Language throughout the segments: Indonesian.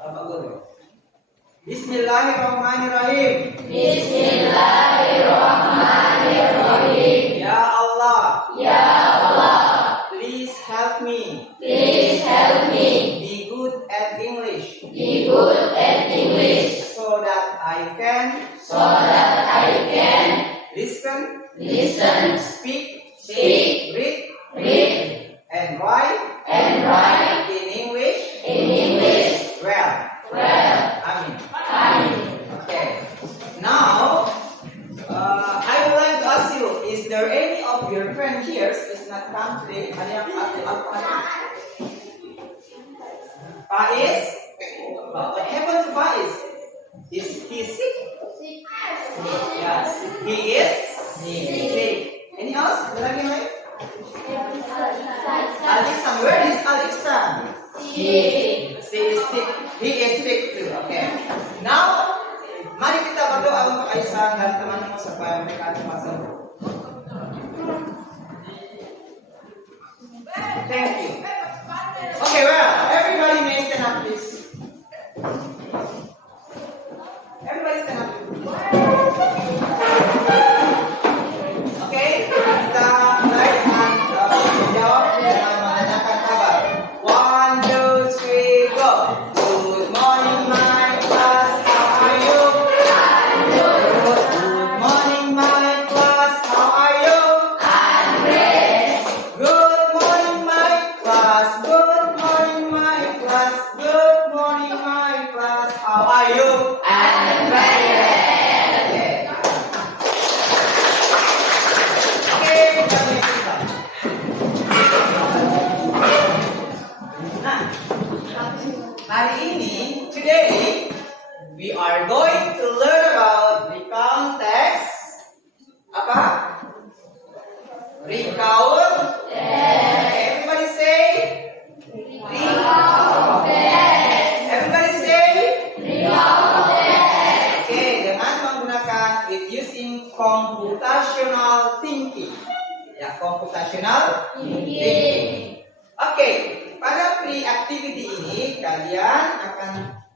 Pak Guru. Bismillahirrahmanirrahim. Bismillahirrahmanirrahim. Ya Allah, Ya Allah, please help me. please help me Be good at English be good at English so that I can so that I can listen, listen, speak, speak, read, read, and write and write in English in English well. well. Amin. Amin. Okay. Now, I would like to ask you, is there any of your friend here is not come today? Ada yang Faiz? What happened to Faiz? Is he sick? Yes, he is sick. Any else? Ada lagi yang lain? Al-Ihsan, where is Al-Ihsan? She is sick. He is sick too. Okay. Now, mari kita berdoa untuk Aisyah dan teman-teman supaya mereka cepat sembuh. Thank you. Okay, well, everybody may stand up, please. Everybody stand up. Okay, kita mulai dengan menjawab dengan menanyakan kabar. 1, 2, 3, go. Good morning, my class. How are you? Good morning, my class. How are you? Good morning, my class. Good morning, my class. Good morning, my class. How are you? Okay, kita mulai cerita. Nah, hari ini, today, we are going to learn about recount text. Apa? Recount text. Everybody say recount text. Everybody say recount text. Okay, dengan menggunakan with using computational thinking. Ya, computational thinking. Oke, pada pre-activity ini kalian akan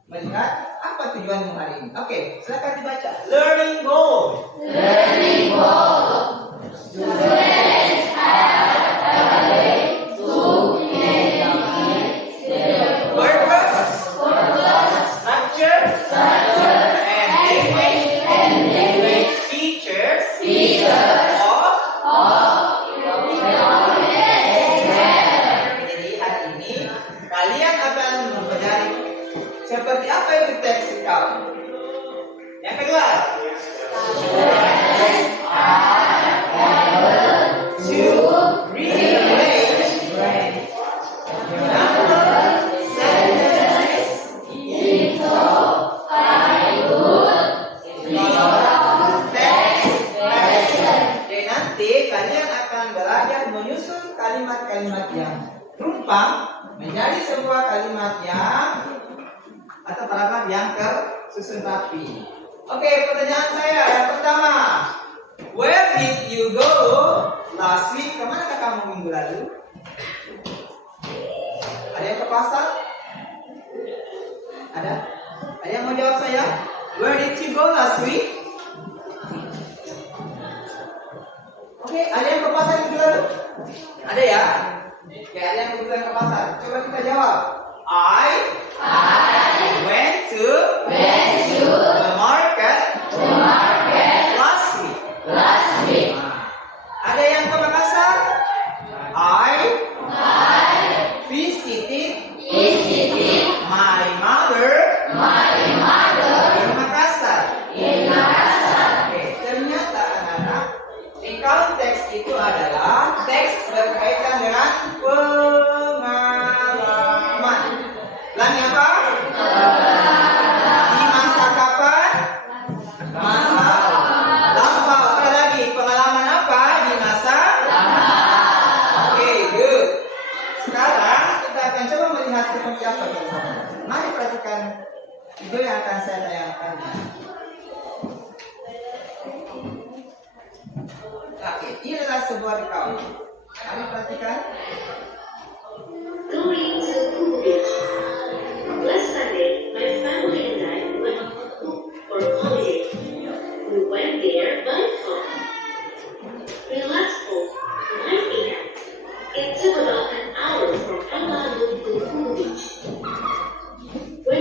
melihat apa tujuanmu hari ini. Oke, silakan dibaca. Learning goal. Learning goal. Students have a way to identify Purpose, structure, and language features of. Jadi hari ini kalian akan mempelajari seperti apa itu teks recount. Yang kedua, to rearrange number sentences into text version. Jadi nanti kalian akan belajar menyusun kalimat-kalimat yang rumpang menjadi sebuah kalimat yang atau paragraf yang tersusun rapi. Oke, pertanyaan saya yang pertama, where did you go last week? Kemana kamu minggu lalu? Ada yang ke pasar? Ada? Ada yang mau jawab saya? Where did you go last week? Oke, ada yang ke pasar minggu lalu? Ada ya? Oke, ada yang kebetulan ke pasar. Coba kita jawab. I went to the market last week. Ada yang ke Makassar? I visited my mother in Makassar. Oke, ternyata anak-anak, recount text itu adalah teks berkaitan dengan pengalaman. Ulangi apa? Di masa kapan? Masa lampau. Ada lagi, pengalaman apa di masa lampau? Oke, good. Sekarang kita akan coba melihat seperti apa bersama. Mari perhatikan video yang akan saya tayangkan. Oke, ini adalah sebuah recount. Mari perhatikan. Going to Phuket. Let's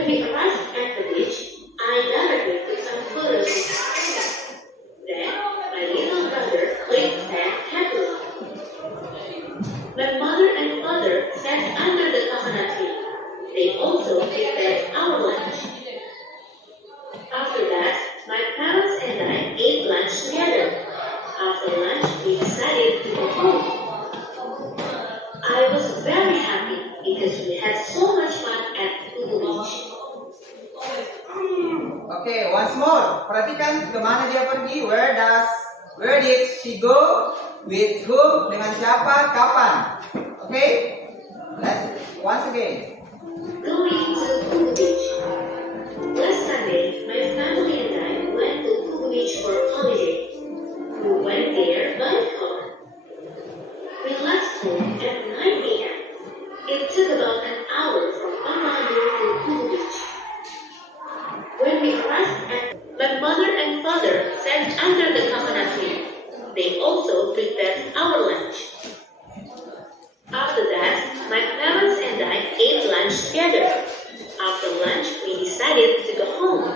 When we arrived at the beach, I directly took some photos with Anna. Then, my little brother played tag happily. My mother and father sat under the coconut tree. They also prepared our lunch. After that, my parents and I ate lunch together. After lunch, we decided to go home. I was very happy because we had so much fun at Kubu Beach. Oke, once more. Perhatikan kemana dia pergi. Where did she go? With whom? Dengan siapa? Kapan? Oke? Let's once again. Going to Kubu Beach. Last Sunday, my family and I went to Kubu Beach for a holiday. We went there by car. We left home at 9 a.m. It took about an hour from Pamandu to Kubu Beach. When we arrived at, my mother and father sat under the coconut tree. They also prepared our lunch. After that, my parents and I ate lunch together. After lunch, we decided to go home.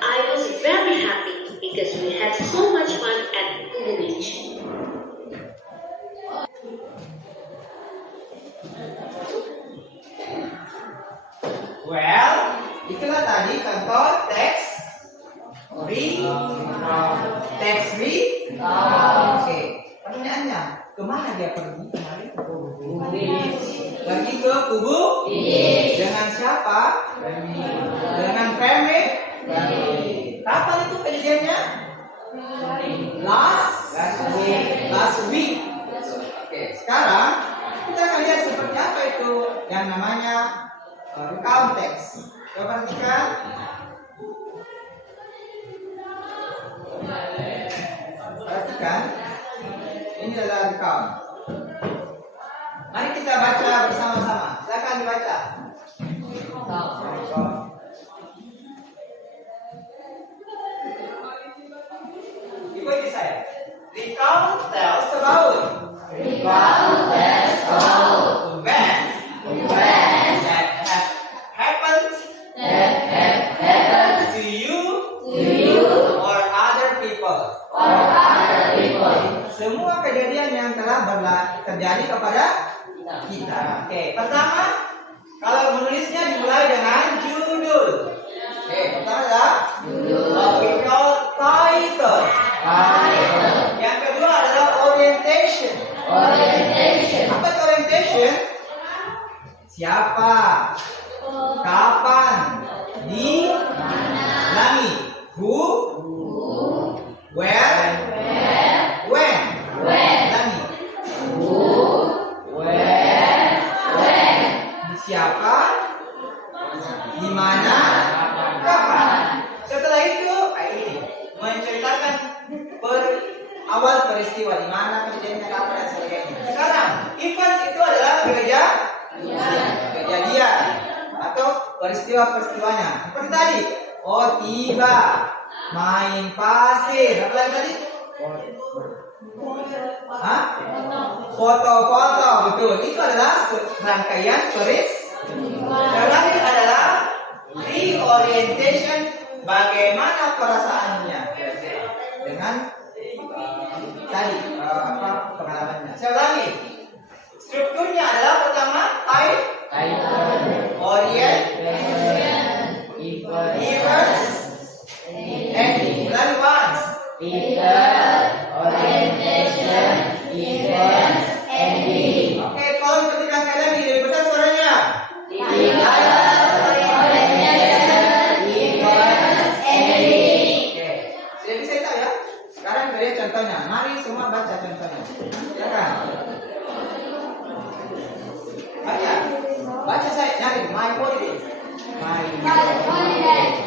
I was very happy because we had so much fun at Kubu Beach. Well, itulah tadi contoh teks read. Oke, pertanyaannya, kemana dia pergi kemarin? Pergi ke Kubu. Dengan siapa? Dengan family. Kapan itu kejadiannya? Last week. Oke, sekarang kita akan lihat seperti apa itu yang namanya recount text. Coba perhatikan. Perhatikan. Ini adalah recount. Mari kita baca bersama-sama. Silakan dibaca. Ikuti saya. Recount tells about events that have happened to you or other people. Semua kejadian yang telah terjadi kepada kita. Oke, pertama, kalau menulisnya dimulai dengan judul. Oke, pertama adalah we call title. Yang kedua adalah orientation. Apa itu orientation? Siapa? Kapan? Di mana? Who? Where? When? Ulangi. Siapa? Di mana? Kapan? Setelah itu, ini menceritakan awal peristiwa di mana kejadiannya kapan dan sebagainya. Sekarang, events itu adalah kejadian atau peristiwa-peristiwanya. Seperti tadi, tiba, main pasir, apa lagi tadi? Foto-foto, betul. Itu adalah rangkaian peristiwa. Yang lain adalah reorientation, bagaimana perasaannya dengan tadi pengalamannya. Saya ulangi. Strukturnya adalah pertama orient, events, ending. Ulangi once. Orientation, events, ending. Oke, tolong ketikkan sekali lagi lebih besar suaranya. Sudah bisa tahu ya? Sekarang kita lihat contohnya. Mari semua baca contohnya. Silakan. Baca saya nyari my holiday. My holiday.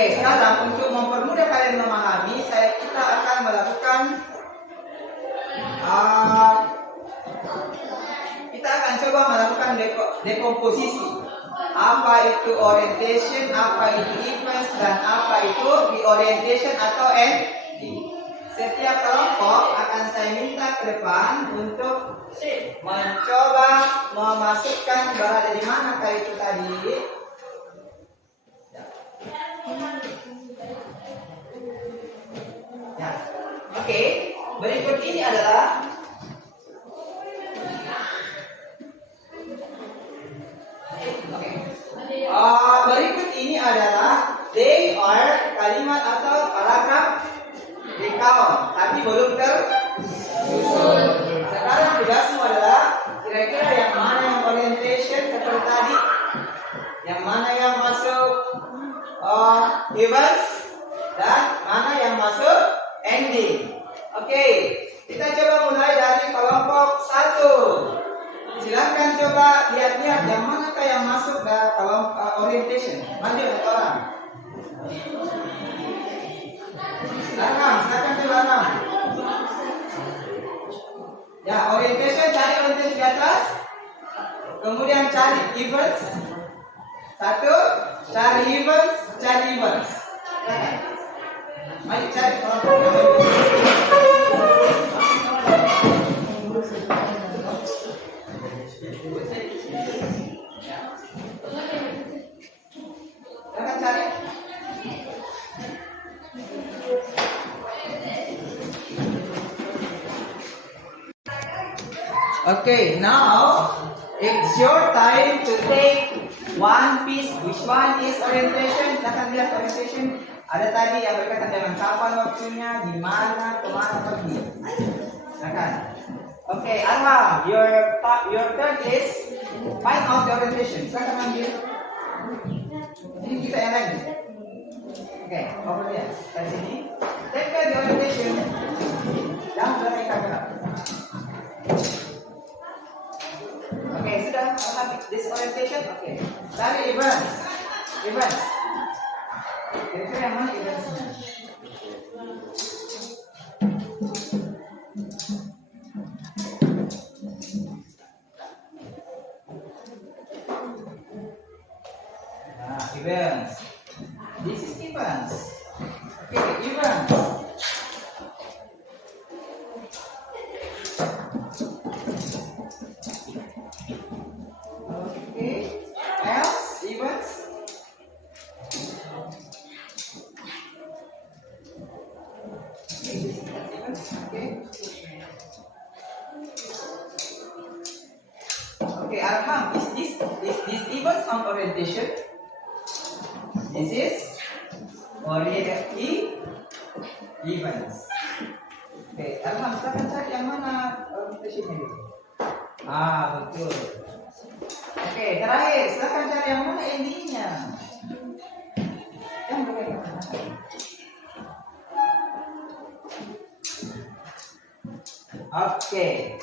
Oke, sekarang untuk mempermudah kalian memahami, kita akan melakukan kita akan coba melakukan dekomposisi. Apa itu orientation, apa itu events, dan apa itu reorientation atau ending. Setiap kelompok akan saya minta ke depan untuk mencoba memasukkan berada di mana itu tadi. Ya. Oke, berikut ini adalah berikut ini adalah they are kalimat atau paragraf recount, tapi belum tersusun. Sekarang tugasmu adalah kira-kira yang mana yang orientation seperti tadi, yang mana yang masuk events, dan mana yang masuk ending. Oke, kita coba mulai dari kelompok 1. Silakan coba lihat-lihat yang manakah yang masuk dalam kelompok orientation. Maju orang. Silakan coba Ram. Ya, orientation cari orientation di atas. Kemudian cari events. Satu, cari events, cari events. Mari cari cari. Okay, now it's your time to take one piece. Which one is orientation? Silakan lihat orientation. Ada tadi yang berkaitan dengan kapan waktunya, di mana, kemana pergi. Silakan. Okay, Arham, your turn is find out the orientation. Silakan ambil. Ini kita yang lagi. Okay, over there. Dari sini. Take the orientation. Jangan belakang kamera. Okay, sudah this orientation. Okay. Cari events. Kira-kira yang mana eventsnya? Events. This is events. Okay, events. Okay, else events. Okay. Okay, Arham, is this events on orientation? This is events. Okay, Arham, silakan cari yang mana orientation ini. Betul. Oke, terakhir, silakan cari yang mana endingnya. Yang berkaitan. Oke,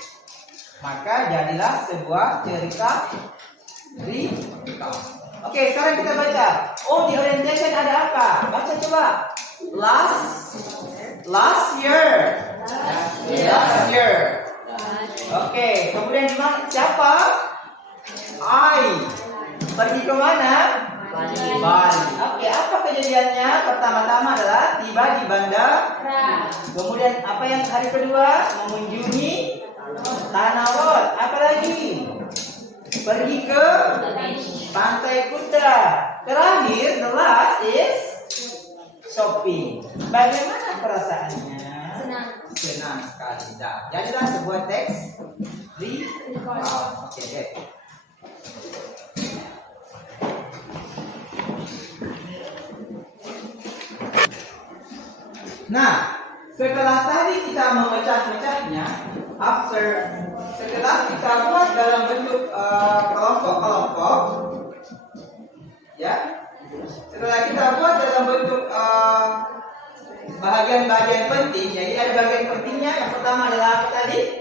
maka jadilah sebuah cerita recount. Oke, sekarang kita baca. Oh, di orientation ada apa? Baca coba. Last year. Oke, kemudian gimana? Siapa? I. Pergi ke mana? Bali. Oke, apa kejadiannya? Pertama-tama adalah tiba di bandara. Kemudian apa yang hari kedua? Mengunjungi Tanah Lot. Apa lagi? Pergi ke Pantai Kuta. Terakhir, the last is shopping. Bagaimana perasaannya? Senang sekali. Jadilah sebuah teks recount. Oke. Nah, setelah tadi kita memecah-mecahnya, setelah kita buat dalam bentuk kelompok-kelompok, ya, setelah kita buat dalam bentuk bagian-bagian penting, jadi ada bagian pentingnya. Yang pertama adalah apa tadi?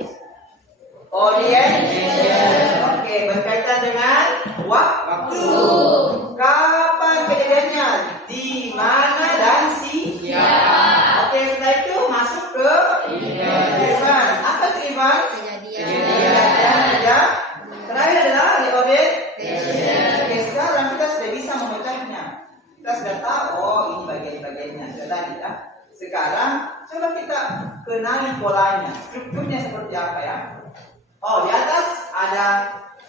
Orientation. Oke, berkaitan dengan waktu. Kapan kejadiannya? Di mana? Kita sudah tahu, oh ini bagian-bagiannya, sudah tadi ya. Sekarang coba kita kenali polanya, strukturnya seperti apa ya. Oh, di atas ada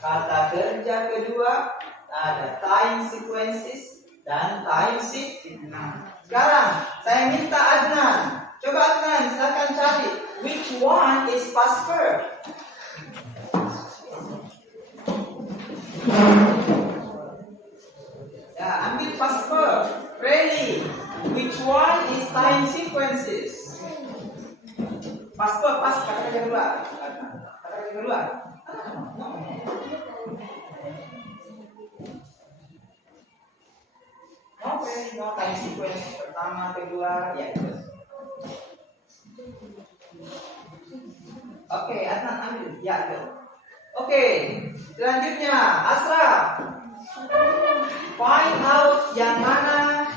kata kerja kedua, ada time sequences dan time shift. Sekarang saya minta Adnan, coba Adnan silakan cari which one is past verb. Ya, ambil past verb. Really, which one is time sequences? Past verb, pas kata kerja kedua. Kata kerja kedua. No time sequence pertama, kedua, ya itu. Oke, Adnan ambil, ya itu. Oke, selanjutnya Asra. Find out yang mana,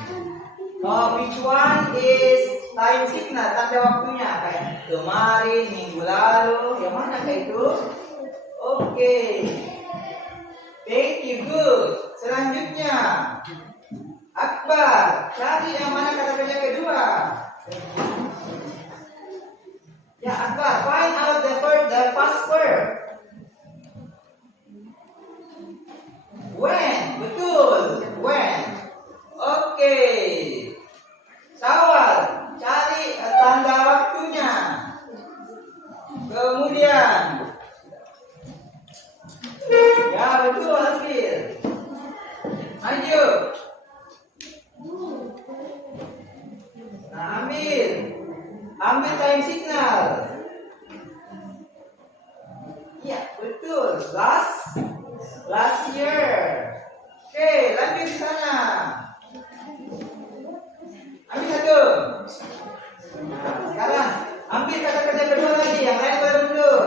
which one is time signal, tanda waktunya kayak kemarin, minggu lalu, yang mana kayak itu? Oke, thank you, good. Selanjutnya Akbar, cari yang mana kata kerja kedua. Ya Akbar, find out the past verb. When, betul, when. Oke. Sawal, cari tanda waktunya. Kemudian, ya betul, ambil. Maju. Nah, ambil time signal. Ya betul, last year. Oke, lanjut di sana. Ambil satu. Nah, sekarang ambil kata kerja kedua lagi, yang lain boleh mundur.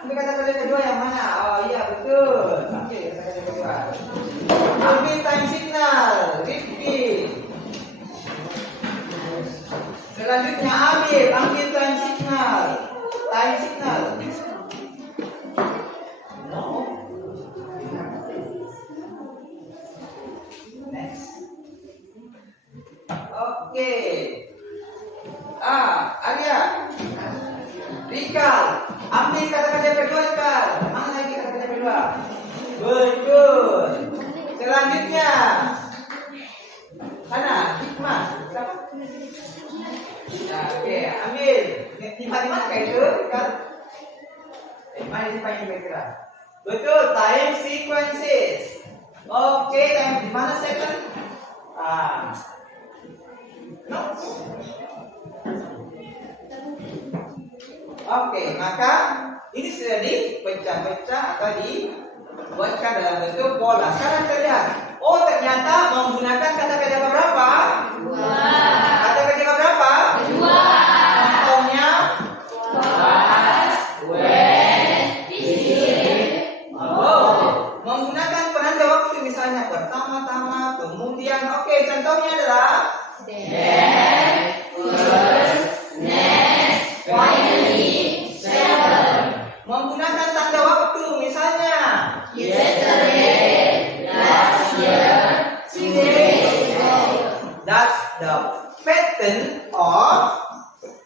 Ambil kata kerja kedua yang mana? Oh iya betul. Ambil kata kerja kedua. Ambil time signal, repeat. Selanjutnya ambil time signal. Time signal. No. Next. Oke. Arya. Rikal. Ambil kata kerja kedua, Rikal. Mana lagi kata kerja kedua? Betul. Selanjutnya. Sana, Hikmah. Siapa? Nah, oke, ambil. Timah kayak itu, Rikal. Mana timahnya kira-kira? Betul, time sequences. Oke, time di mana second? No. Oke, maka ini sudah dipecah-pecah atau dibuatkan dalam bentuk pola. Sekarang kita lihat. Oh, ternyata menggunakan kata kerja berapa? Dua. Kata kerja berapa? Dua. Contohnya? Was, when, is. Oh, menggunakan penanda waktu misalnya pertama-tama, kemudian. Oke, contohnya adalah then, first, next, finally, seven. Menggunakan tanda waktu misalnya yesterday, last year, 2 days ago. That's the pattern of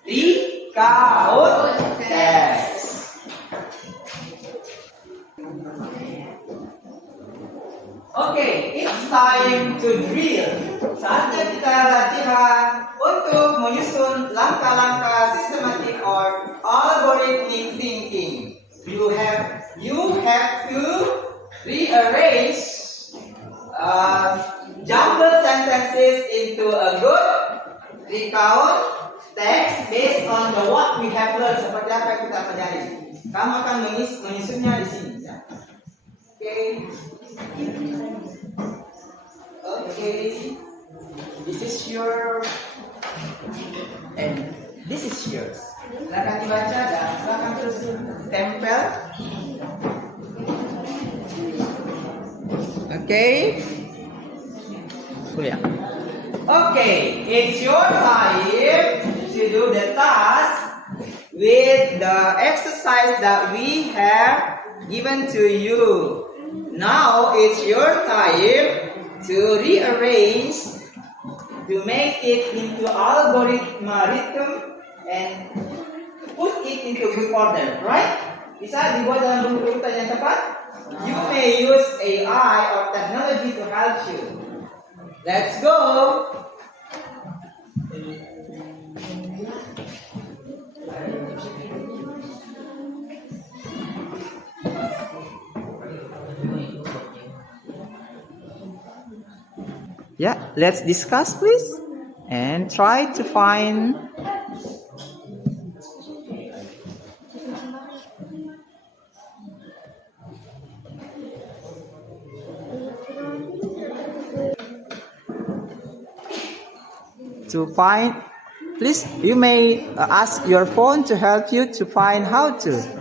recount text. Okay, it's time to drill. Saatnya kita latihan untuk menyusun langkah-langkah sistematik or algorithmic thinking. You have to rearrange jumbled sentences into a good recount text based on the what we have learned. Seperti apa yang kita pelajari. Kamu akan menyusunnya di sini. Ya. Okay. This is your and this is yours. Silakan dibaca dan silakan terus tempel. Okay. Okay, it's your time to do the task with the exercise that we have given to you. Now it's your time to rearrange, to make it into algorithm and put it into good order, right? Bisa dibuat dalam bentuk urutan yang tepat. You may use AI or technology to help you. Let's go. Yeah, let's discuss please and try to find please you may ask your phone to help you to find how to.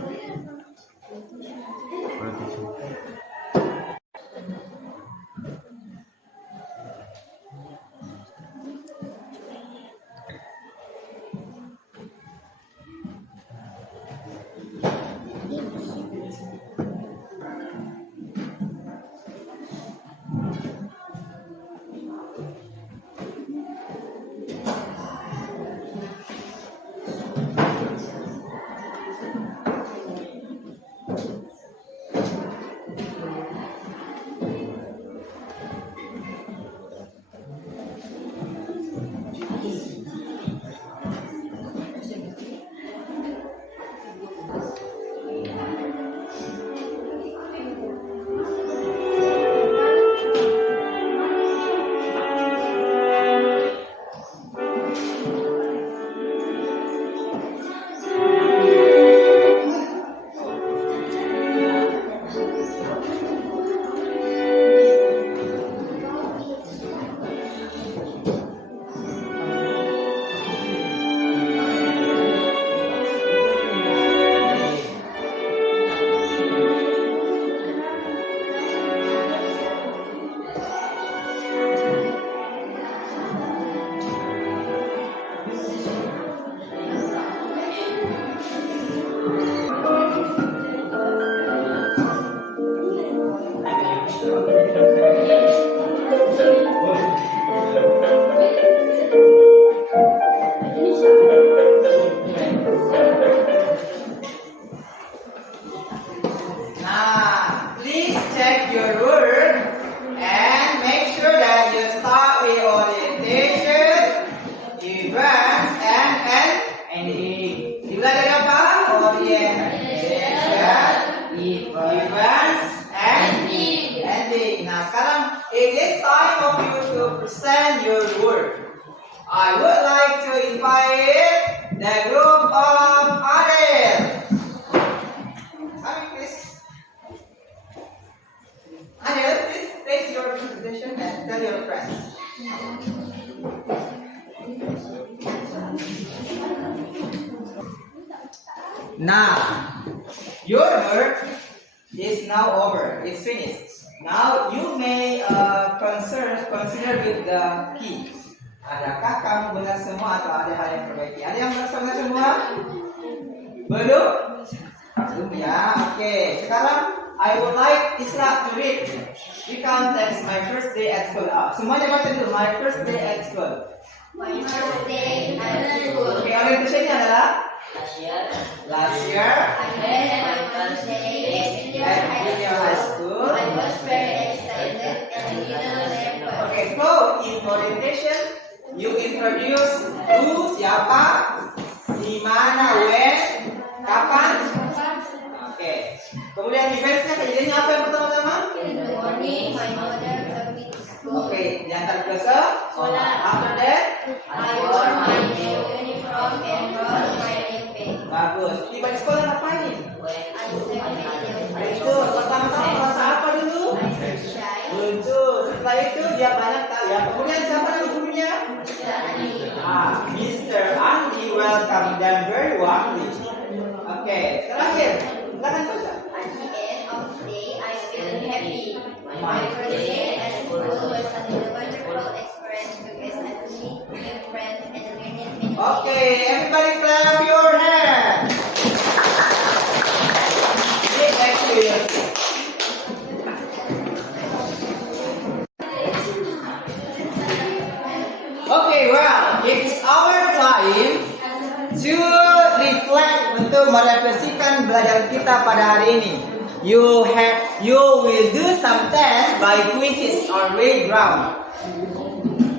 I would like to invite the group of adults. Come please. Adult, please take your presentation and tell your friends. Now, your work is now over. It's finished. Now you may consider with the key. Adakah kamu benar semua atau ada hal yang perbaiki? Ada yang benar semua? Belum? Belum ya. Oke. Sekarang I would like Isra to read. Become text my first day at school. Semuanya baca dulu. My first day at school. My first day at school. Oke, orientasinya adalah last year. I had my first day At junior high school. I was very excited and you know that. Okay, so in orientation, you introduce who, siapa, di mana, when, kapan. Oke. Kemudian di verse-nya kejadiannya apa yang pertama-tama? In the morning, my mother took me to school. Oke, diantar ke sekolah. After that, I wore my new uniform and brushed my new face. bagus. Tiba di sekolah ngapain? I said Itu pertama-tama merasa apa dulu? I'm shy. Lucu. Setelah itu dia banyak tahu ya. Kemudian siapa nama gurunya? Mr. Andi welcome them very warmly. Oke, terakhir. Silakan baca. At the end of the day, I feel happy. My first day at school was a wonderful experience because I meet new friends and learned many things. Oke, everybody clap your hands. Sit next to you. merefleksikan belajar kita pada hari ini. You will do some tests by quizzes on playground.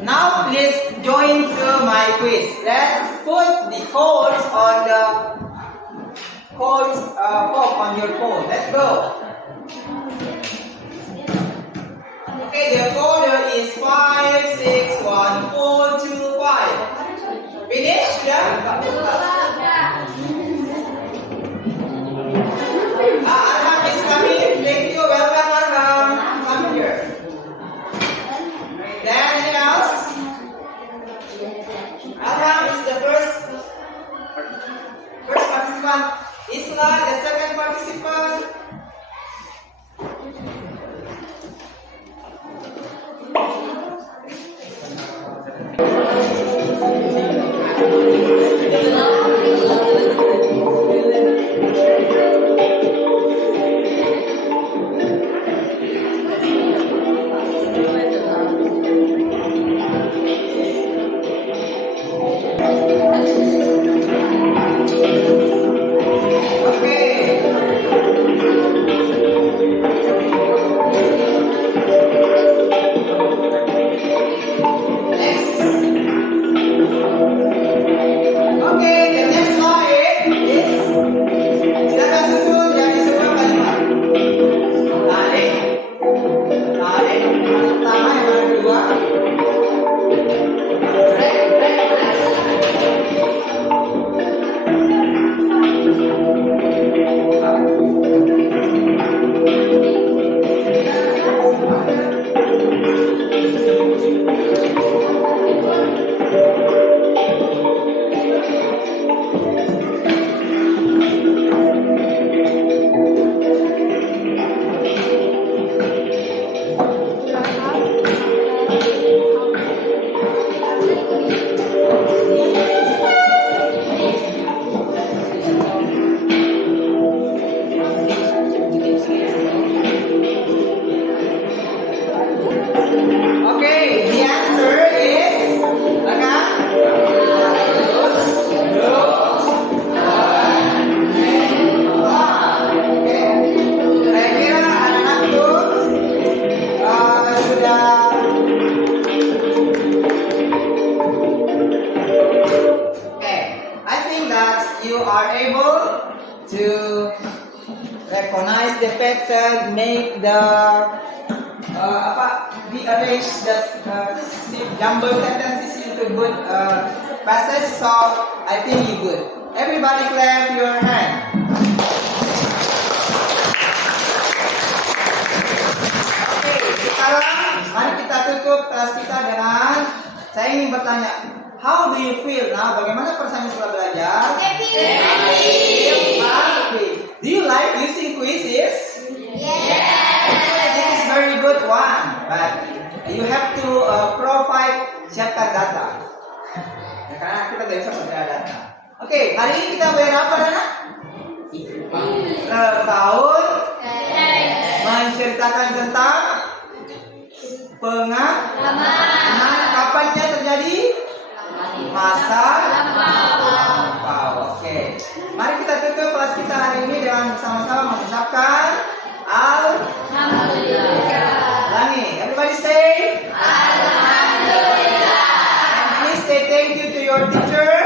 Now please join to my quiz. Let's put the codes on the form on your phone. Let's go. Okay, the code is 561425. Finish? Yeah? Arham is coming. Thank you. Welcome, Arham. Come here. Then anything else? Arham is the first participant. Isla, the second participant. Recognize the pattern, make the rearrange the jumble sentences into good passage. So I think you good. Everybody clap your hand. Oke, sekarang mari kita tutup kelas kita dengan saya ingin bertanya, how do you feel? Nah, bagaimana perasaan setelah belajar? Happy. Do you like using quizzes? Yes. This is very good one, but you have to provide cetak data. Karena kita tidak bisa percaya data. Oke, hari ini kita belajar apa, Nana? Tahun menceritakan tentang pengalaman. Kapannya terjadi? Masa lampau. Oke. Mari kita tutup kelas kita hari ini dengan sama-sama mengucapkan Alhamdulillah. Ulangi. Everybody say Alhamdulillah. And please say thank you to your teacher.